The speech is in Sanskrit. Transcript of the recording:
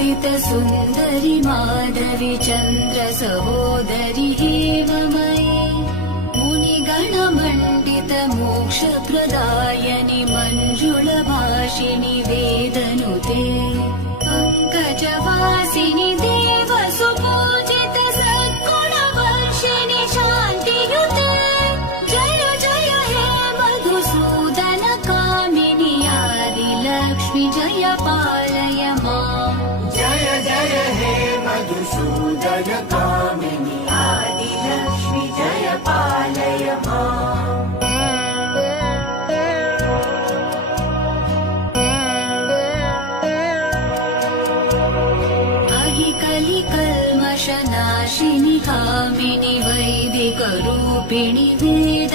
सुन्दरि माधवी चन्द्र सहोदरि हेममयी मुनिगणमण्डित मोक्षप्रदायनि मञ्जुलभाषिणि वेदनुते पङ्कजवासिनि देवसुपूजित सद्गुणवर्षिणि शान्तियुते जय जय हे मधुसूदन कामिनि आदिलक्ष्मि जय पालय माम् जय जय हे मधुसूदन कामिनि आदिलक्ष्मि जय पालय माम् कलिकल्मषनाशिनि कामिनि वैदिकरूपिणि वेद